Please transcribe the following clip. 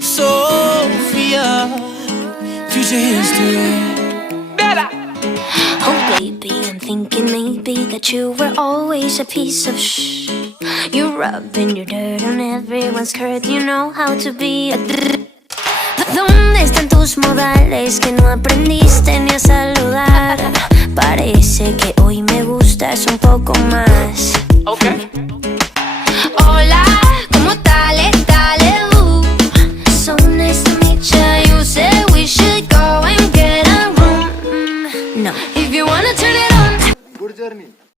Sophia, future history. Better. Oh baby, I'm thinking maybe that you were always a piece of shh. You're rubbing your dirt on everyone's skirt. You know how to be a ¿Dónde están tus modales que no aprendiste ni a saludar? Parece que hoy me gustas un poco más. Okay.